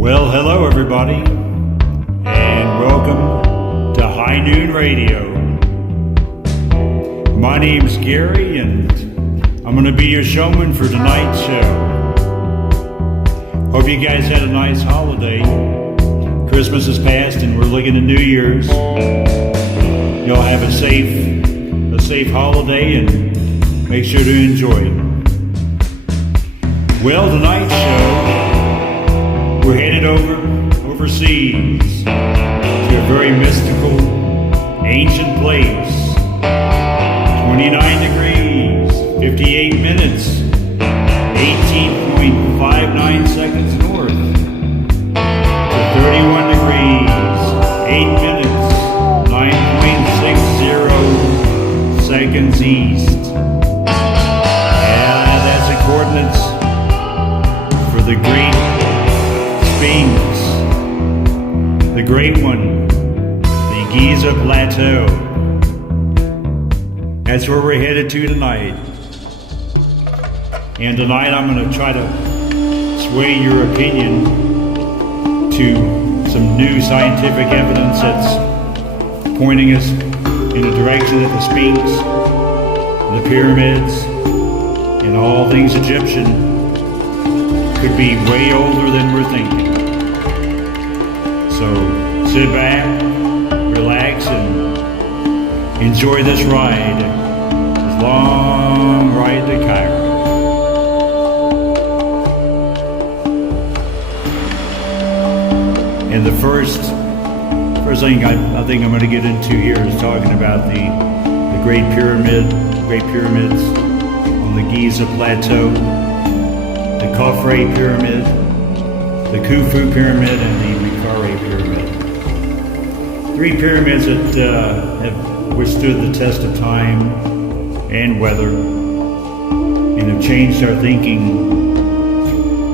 Well, hello everybody, and welcome to High Noon Radio. My name's Gary, and I'm going to be your showman for tonight's show. Hope you guys had a nice holiday. Christmas is past, and we're looking at New Year's. Y'all have a safe holiday, and make sure to enjoy it. Well, tonight's show, we're headed overseas to a very mystical, ancient place. 29 degrees, 58 minutes, 18.59 seconds north. To 31 degrees, 8 minutes, 9.60 seconds east. Yeah, that's the coordinates for the Great Sphinx, the Great One, the Giza Plateau. That's where we're headed to tonight. And tonight I'm going to try to sway your opinion to some new scientific evidence that's pointing us in the direction that the Sphinx, the pyramids, and all things Egyptian could be way older than we're thinking. So sit back, relax, and enjoy this ride, this long ride to Cairo. And the first thing I think I'm going to get into here is talking about the Great Pyramids on the Giza Plateau, the Khafre Pyramid, the Khufu Pyramid, and the Menkaure Pyramid. Three pyramids that have withstood the test of time and weather and have changed our thinking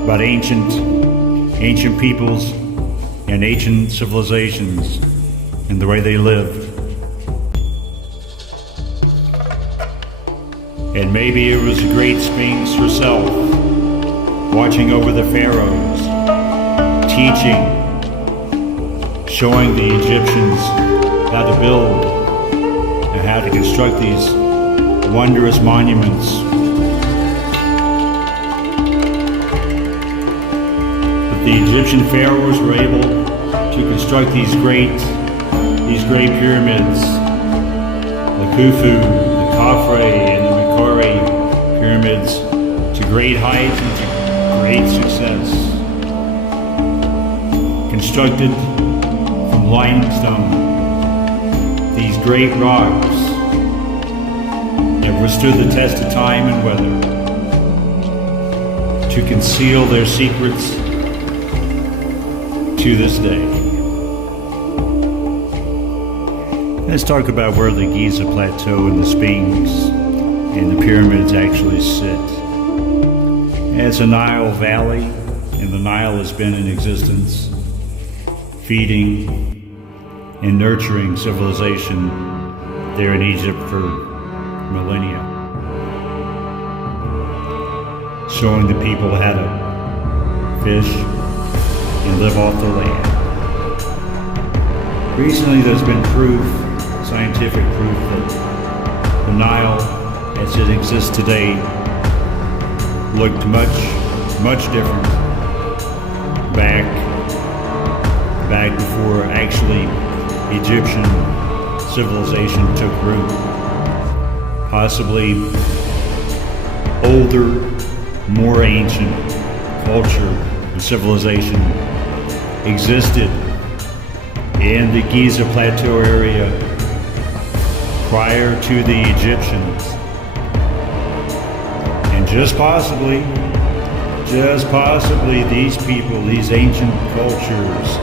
about ancient peoples and ancient civilizations and the way they lived. And maybe it was the Great Sphinx herself watching over the pharaohs, teaching, showing the Egyptians how to build and how to construct these wondrous monuments. But the Egyptian pharaohs were able to construct these great pyramids, the Khufu, the Khafre, and the Menkaure pyramids, to great heights and to great success. Constructed from limestone, these great rocks have withstood the test of time and weather to conceal their secrets to this day. Let's talk about where the Giza Plateau and the Sphinx and the pyramids actually sit. It's a Nile Valley, and the Nile has been in existence, feeding and nurturing civilization there in Egypt for millennia, showing the people how to fish and live off the land. Recently there's been scientific proof that the Nile as it exists today looked much different back before actually Egyptian civilization took root. Possibly older, more ancient culture and civilization existed in the Giza Plateau area prior to the Egyptians. And just possibly these people, these ancient cultures,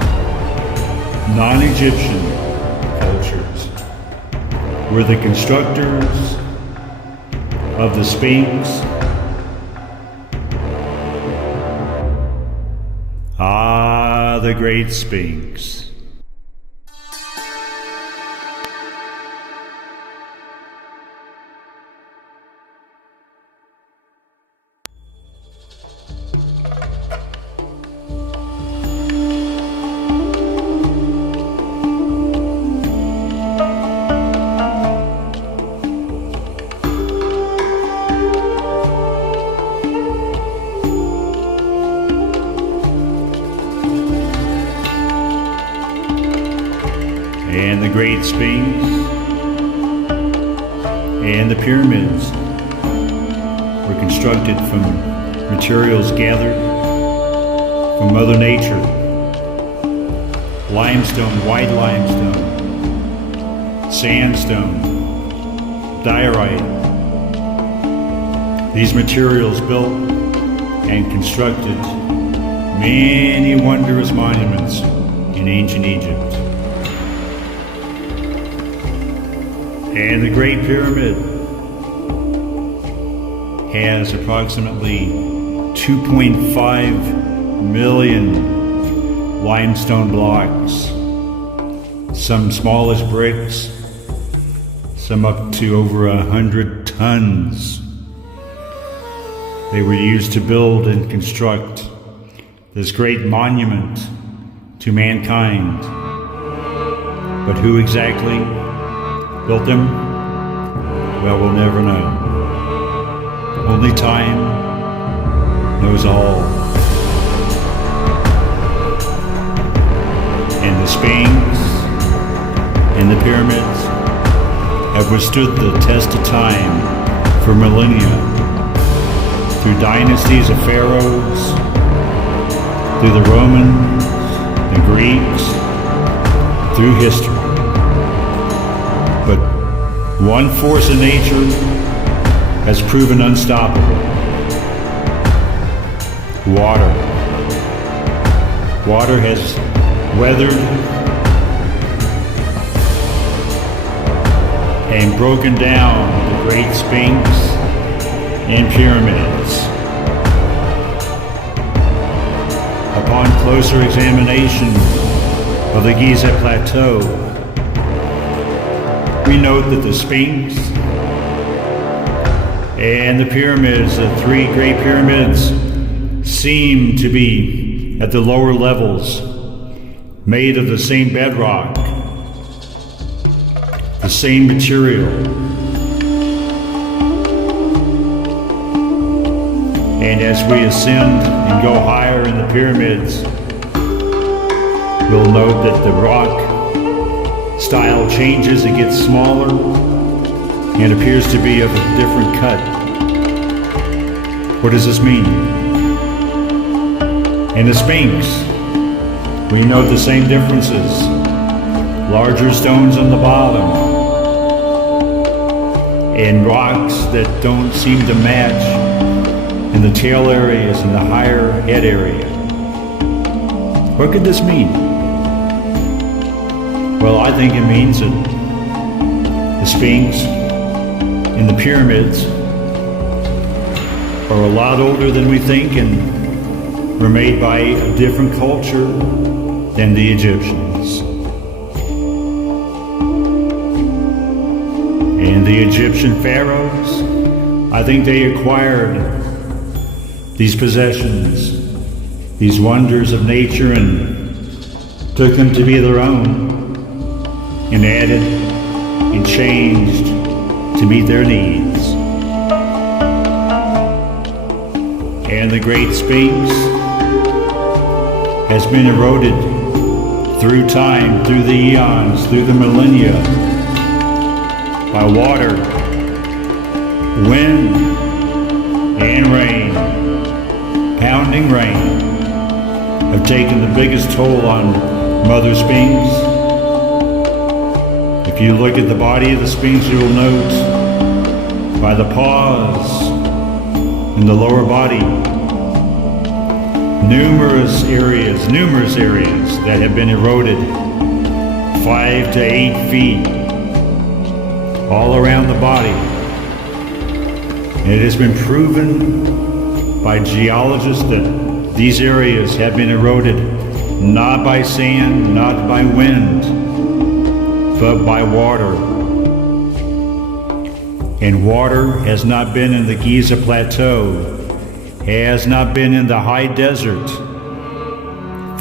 non-Egyptian cultures, were the constructors of the Sphinx. The Great Sphinx. Great Sphinx and the pyramids were constructed from materials gathered from Mother Nature. Limestone, white limestone, sandstone, diorite. These materials built and constructed many wondrous monuments in ancient Egypt. And the Great Pyramid has approximately 2.5 million limestone blocks, some small as bricks, some up to over 100 tons. They were used to build and construct this great monument to mankind. But who exactly built them? Well, we'll never know. Only time knows all. And the Sphinx and the pyramids have withstood the test of time for millennia, through dynasties of pharaohs, through the Romans, the Greeks, through history. But one force in nature has proven unstoppable: water. Water has weathered and broken down the Great Sphinx and pyramids. Upon closer examination of the Giza Plateau, we note that the Sphinx and the pyramids, the three great pyramids, seem to be at the lower levels, made of the same bedrock, the same material. And as we ascend and go higher in the pyramids, we'll note that the rock style changes, it gets smaller and appears to be of a different cut. What does this mean? In the Sphinx, we note the same differences. Larger stones on the bottom and rocks that don't seem to match in the tail areas and the higher head area. What could this mean? Well, I think it means that the Sphinx and the pyramids are a lot older than we think and were made by a different culture than the Egyptians. And the Egyptian pharaohs, I think they acquired these possessions, these wonders of nature, and took them to be their own, and added and changed to meet their needs. And the Great Sphinx has been eroded through time, through the eons, through the millennia, by water, wind, and rain. Pounding rain have taken the biggest toll on Mother Sphinx. If you look at the body of the Sphinx, you will note by the paws in the lower body, numerous areas that have been eroded 5 to 8 feet all around the body. And it has been proven by geologists that these areas have been eroded not by sand, not by wind, but by water. And water has not been in the Giza Plateau, has not been in the high desert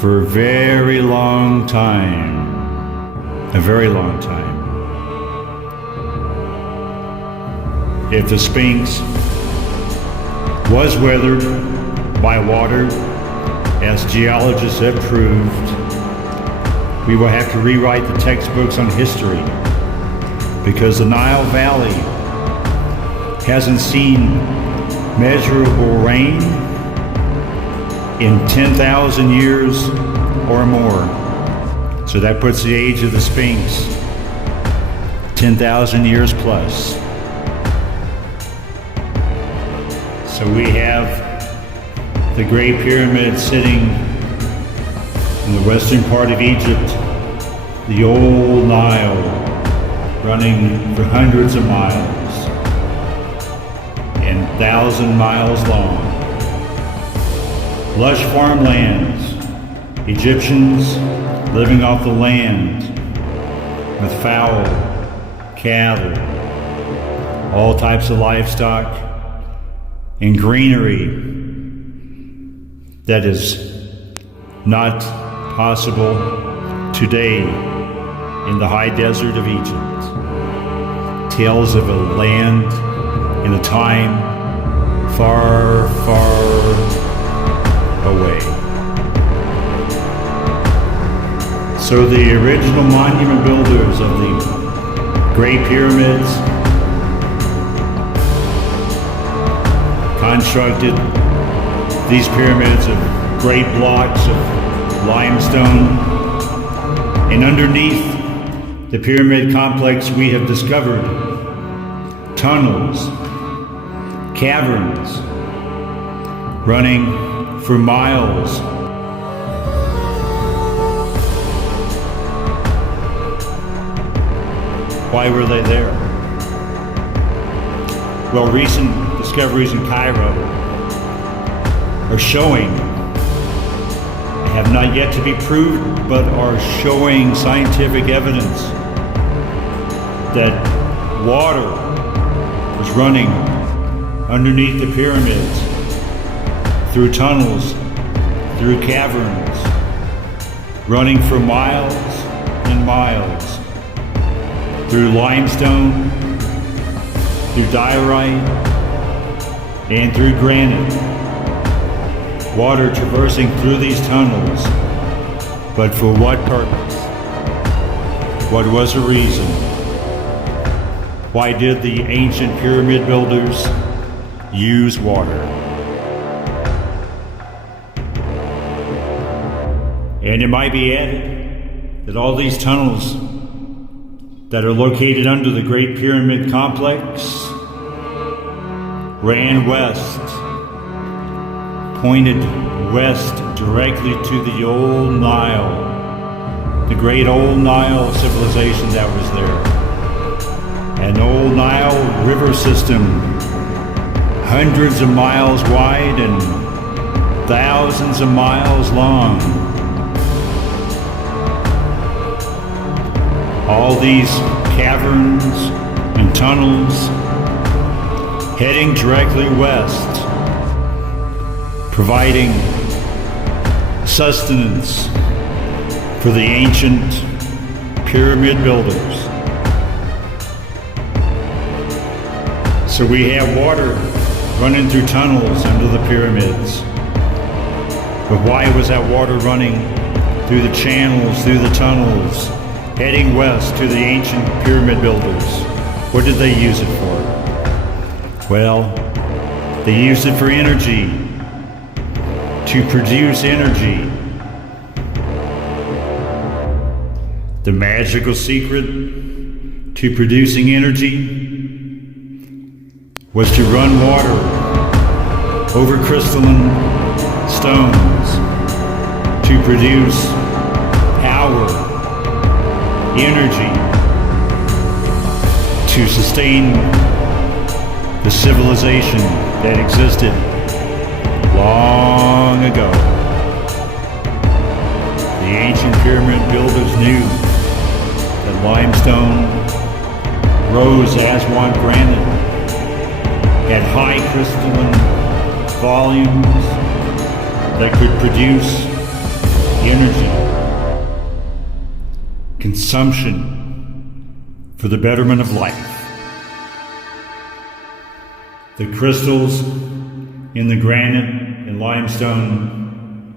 for a very long time. A very long time. If the Sphinx was weathered by water, as geologists have proved, We will have to rewrite the textbooks on history because the Nile Valley hasn't seen measurable rain in 10,000 years or more. So that puts the age of the Sphinx 10,000 years plus. So we have the Great Pyramid sitting in the western part of Egypt, the old Nile running for hundreds of miles and 1,000 miles long. Lush farmlands, Egyptians living off the land with fowl, cattle, all types of livestock, and greenery that is not possible today in the high desert of Egypt. Tales of a land in a time far, far away. So the original monument builders of the Great Pyramids constructed these pyramids of great blocks of limestone, and underneath the pyramid complex we have discovered tunnels, caverns running for miles. Why were they there? Well, recent discoveries in Cairo are showing, have not yet to be proved, but are showing scientific evidence that water was running underneath the pyramids, through tunnels, through caverns, running for miles and miles, through limestone, through diorite, and through granite. Water traversing through these tunnels, but for what purpose? What was the reason? Why did the ancient pyramid builders use water? And it might be added that all these tunnels that are located under the Great Pyramid complex ran west, pointed west directly to the old Nile, the great old Nile civilization that was there. An old Nile river system, hundreds of miles wide and thousands of miles long. All these caverns and tunnels heading directly west, providing sustenance for the ancient pyramid builders. So we have water running through tunnels under the pyramids. But why was that water running through the channels, through the tunnels, heading west to the ancient pyramid builders? What did they use it for? Well, they used it for energy, to produce energy. The magical secret to producing energy was to run water over crystalline stones to produce power, energy, to sustain the civilization that existed long ago. The ancient pyramid builders knew that limestone rose as one granite, had high crystalline volumes that could produce energy, consumption for the betterment of life. The crystals in the granite and limestone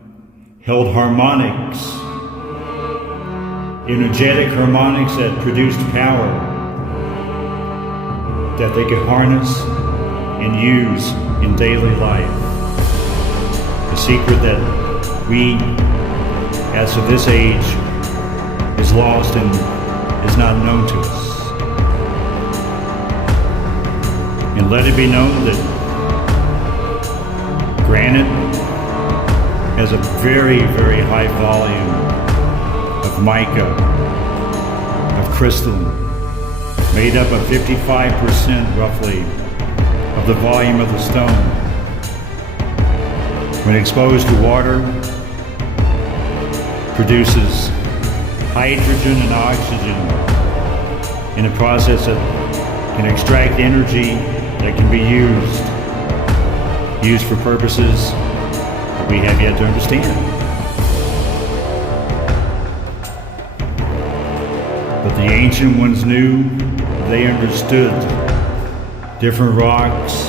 held harmonics energetic harmonics that produced power that they could harness and use in daily life. The secret that we, as of this age, is lost and is not known to us. And let it be known that granite has a very, very high volume of mica, of crystalline, made up of 55% roughly of the volume of the stone. When exposed to water, produces hydrogen and oxygen in a process that can extract energy that can be used for purposes that we have yet to understand. But the ancient ones knew, they understood different rocks,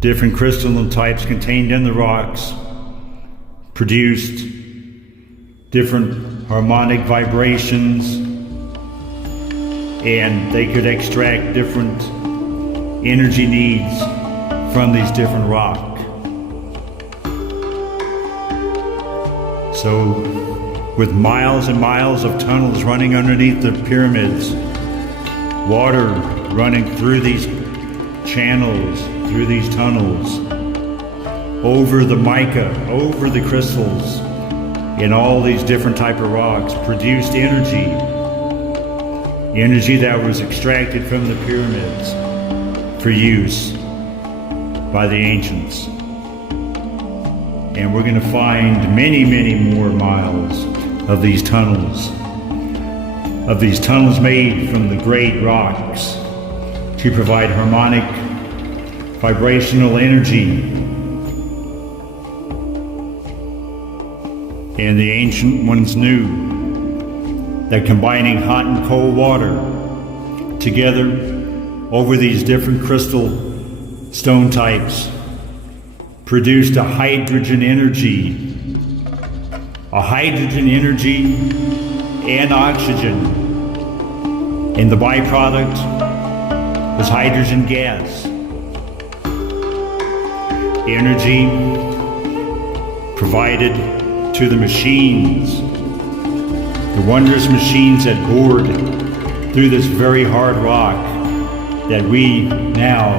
different crystalline types contained in the rocks produced different harmonic vibrations, and they could extract different energy needs from these different rocks. So, with miles and miles of tunnels running underneath the pyramids, water running through these channels, through these tunnels, over the mica, over the crystals, in all these different type of rocks, produced energy that was extracted from the pyramids for use by the ancients. And we're going to find many, many more miles of these tunnels made from the great rocks to provide harmonic vibrational energy. And the ancient ones knew that combining hot and cold water together over these different crystal stone types produced a hydrogen energy and oxygen, and the byproduct was hydrogen gas. Energy provided to the machines, the wondrous machines that bored through this very hard rock that we now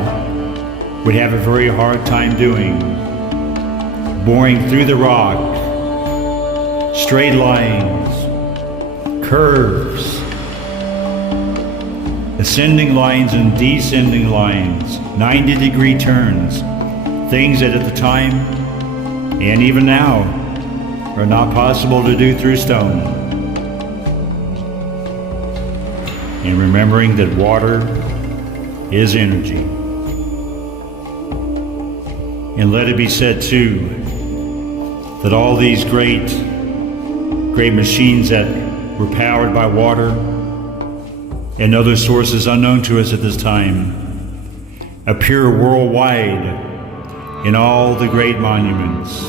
would have a very hard time doing, boring through the rock, straight lines, curves, ascending lines and descending lines, 90-degree turns, things that at the time and even now are not possible to do through stone. And remembering that water is energy. And let it be said too, that all these great machines that were powered by water and other sources unknown to us at this time appear worldwide in all the great monuments.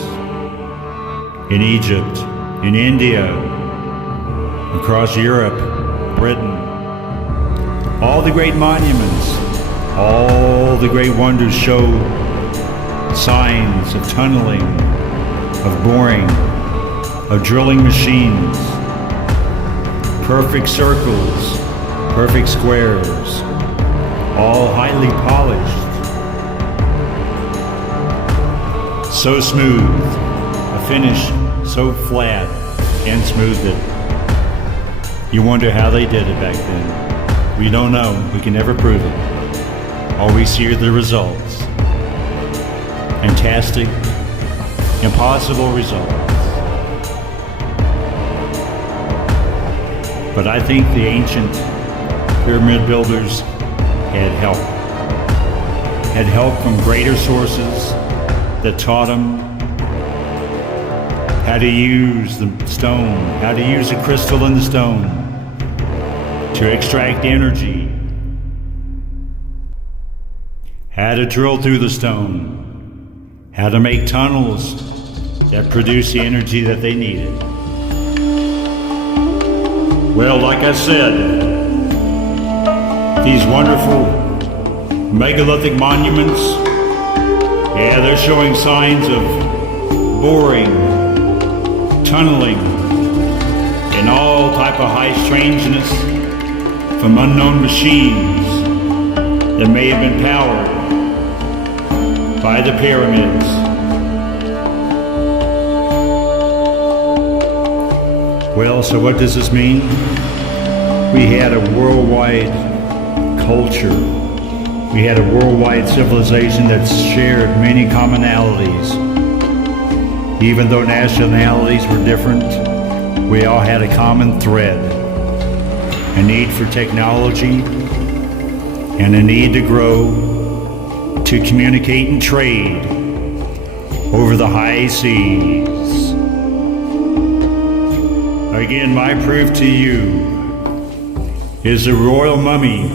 In Egypt, in India, across Europe, Britain. All the great monuments, all the great wonders show signs of tunneling, of boring, of drilling machines, perfect circles, perfect squares, all highly polished, so smooth, a finish so flat and smooth that you wonder how they did it back then. We don't know. We can never prove it. All we see are the results. Fantastic, impossible results. But I think the ancient pyramid builders had help. Had help from greater sources that taught them how to use the stone, how to use the crystal in the stone to extract energy, how to drill through the stone, how to make tunnels that produce the energy that they needed. Well, like I said, these wonderful megalithic monuments, yeah, they're showing signs of boring, tunneling, and all type of high strangeness from unknown machines that may have been powered by the pyramids. Well, so what does this mean? We had a worldwide culture. We had a worldwide civilization that shared many commonalities. Even though nationalities were different, we all had a common thread. A need for technology and a need to grow, to communicate and trade over the high seas. Again, my proof to you is the royal mummy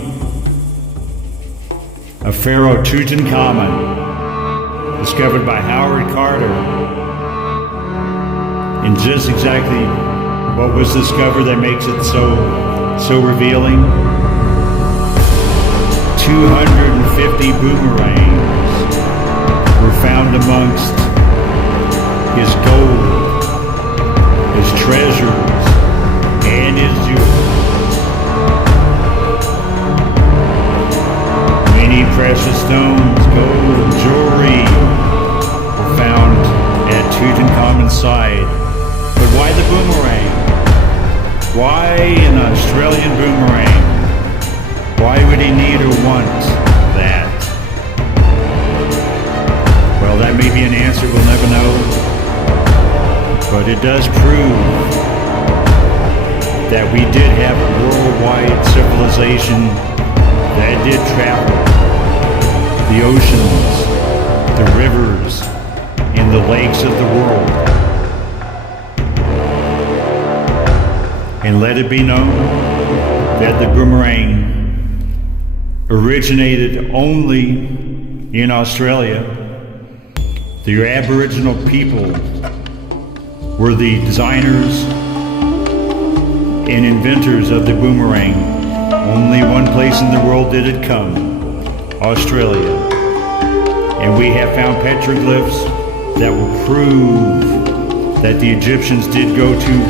of Pharaoh Tutankhamun, discovered by Howard Carter. And just exactly what was discovered that makes it so revealing? 250 boomerangs were found amongst his gold, his treasures, and his jewels. Many precious stones, gold, jewelry were found at Tutankhamun's side. But why the boomerang? Why an Australian boomerang? Why would he need or want that? Well, that may be an answer we'll never know. But it does prove that we did have a worldwide civilization that did travel the oceans, the rivers, and the lakes of the world. And let it be known that the boomerang originated only in Australia. The Aboriginal people were the designers and inventors of the boomerang. Only one place in the world did it come, Australia. And we have found petroglyphs that will prove that the Egyptians did go to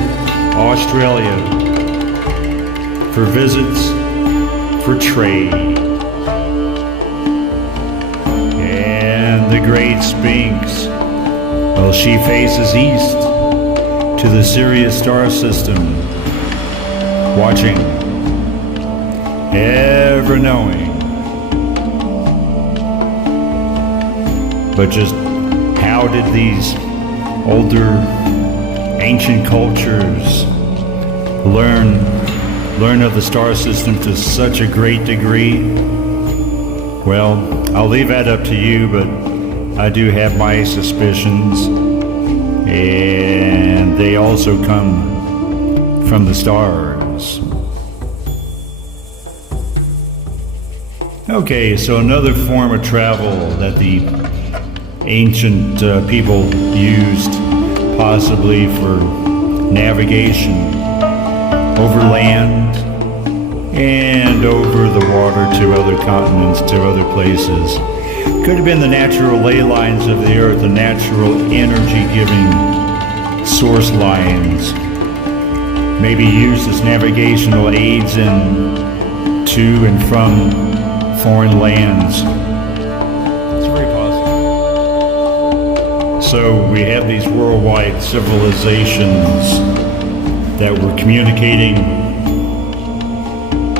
Australia for visits, for trade. And the Great Sphinx, well, she faces east to the Sirius star system, watching, ever knowing. But just how did these older ancient cultures learn of the star system to such a great degree? Well, I'll leave that up to you, but I do have my suspicions, and they also come from the stars. Okay, so another form of travel that the ancient people used, possibly for navigation over land and over the water to other continents, to other places. Could have been the natural ley lines of the earth, the natural energy-giving source lines, maybe used as navigational aids in to and from foreign lands. It's very possible. So we have these worldwide civilizations that were communicating,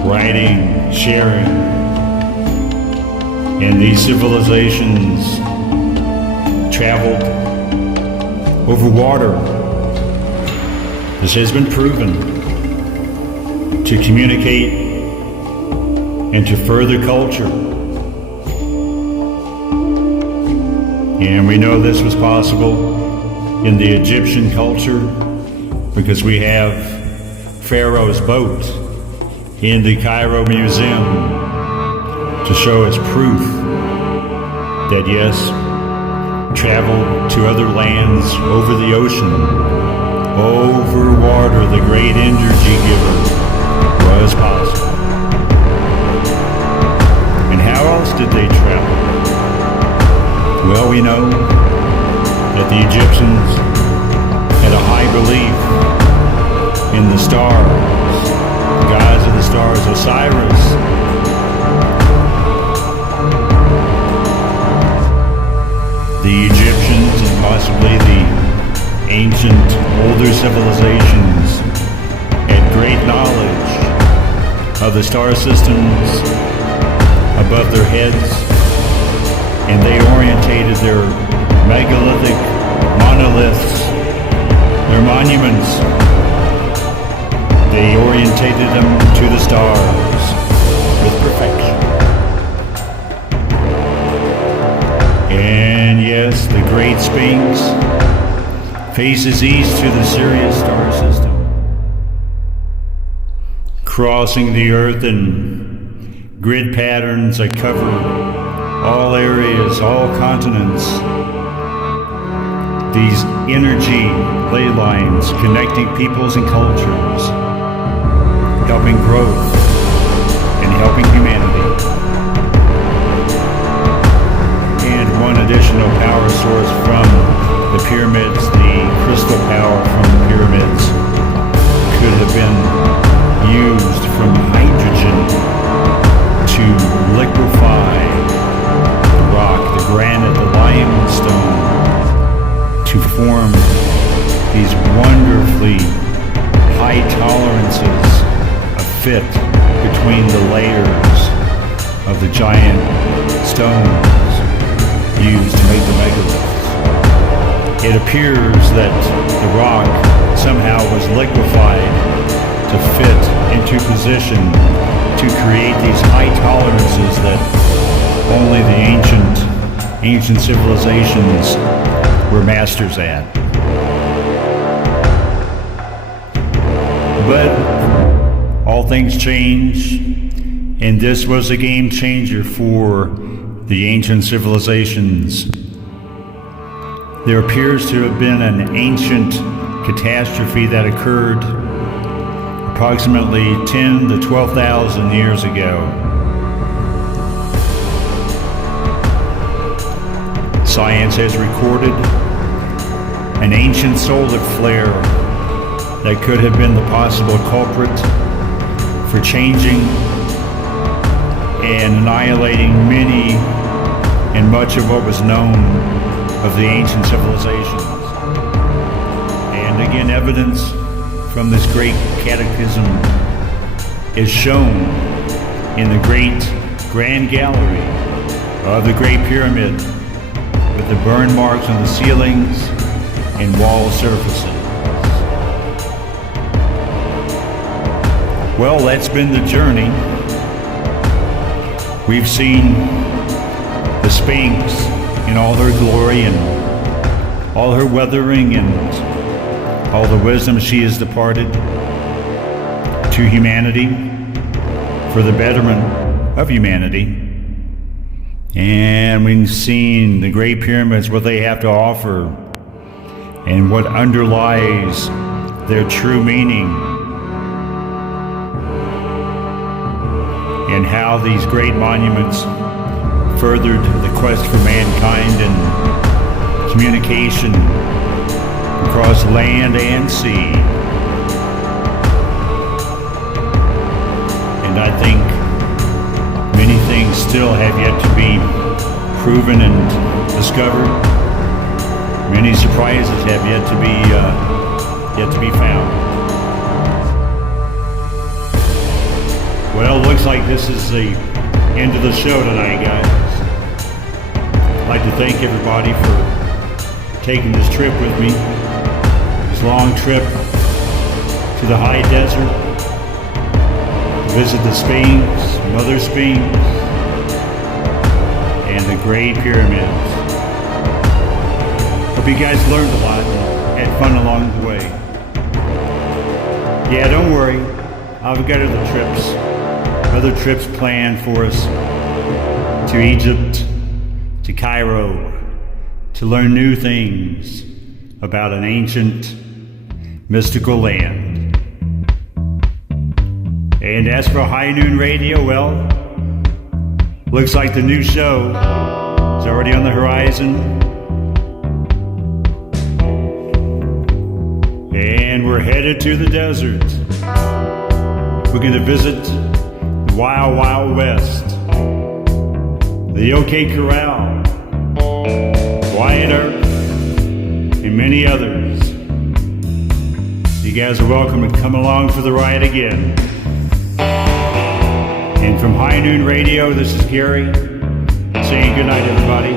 writing, sharing. And these civilizations traveled over water. This has been proven to communicate and to further culture. And we know this was possible in the Egyptian culture because we have Pharaoh's boat in the Cairo Museum to show as proof that yes, travel to other lands, over the ocean, over water, the great energy giver. was possible. And how else did they travel? Well, we know that the Egyptians had a high belief in the stars, the gods of the stars, Osiris. The Egyptians and possibly the ancient, older civilizations had great knowledge of the star systems above their heads, and they orientated their megalithic monoliths, their monuments, they orientated them to the stars with perfection. And yes, the Great Sphinx faces east to the Sirius star system, crossing the Earth in grid patterns that cover all areas, all continents. These energy ley lines connecting peoples and cultures, helping growth and helping humanity. And one additional power source from the pyramids, the crystal power from the pyramids, could have been used from hydrogen to liquefy the rock, the granite, the limestone, to form these wonderfully high tolerances of fit between the layers of the giant stones used to make the megaliths. It appears that the rock somehow was liquefied to fit into position to create these high tolerances that only the ancient civilizations were masters at. But all things change, and this was a game changer for the ancient civilizations. There appears to have been an ancient catastrophe that occurred approximately 10 to 12,000 years ago. Science has recorded an ancient solar flare that could have been the possible culprit for changing and annihilating many and much of what was known of the ancient civilizations. And again, evidence from this great cataclysm is shown in the great grand gallery of the Great Pyramid, with the burn marks on the ceilings and wall surfaces. Well, that's been the journey. We've seen the Sphinx in all her glory and all her weathering and all the wisdom she has departed to humanity for the betterment of humanity. And we've seen the Great Pyramids, what they have to offer and what underlies their true meaning, and how these great monuments furthered the quest for mankind and communication across land and sea. And I think many things still have yet to be proven and discovered. Many surprises have yet to be found. Well, looks like this is the end of the show tonight, guys. I'd like to thank everybody for taking this trip with me. This long trip to the high desert, to visit the Sphinx, Mother Sphinx, and the Great Pyramids. Hope you guys learned a lot and had fun along the way. Yeah, don't worry. I've got other trips planned for us to Egypt, to Cairo, to learn new things about an ancient, mystical land. And as for High Noon Radio, well, looks like the new show is already on the horizon. And we're headed to the desert. We're going to visit the Wild Wild West, the OK Corral, Wyatt Earp, and many others. You guys are welcome to come along for the ride again. And from High Noon Radio, this is Gary saying good night, everybody.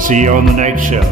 See you on the next show.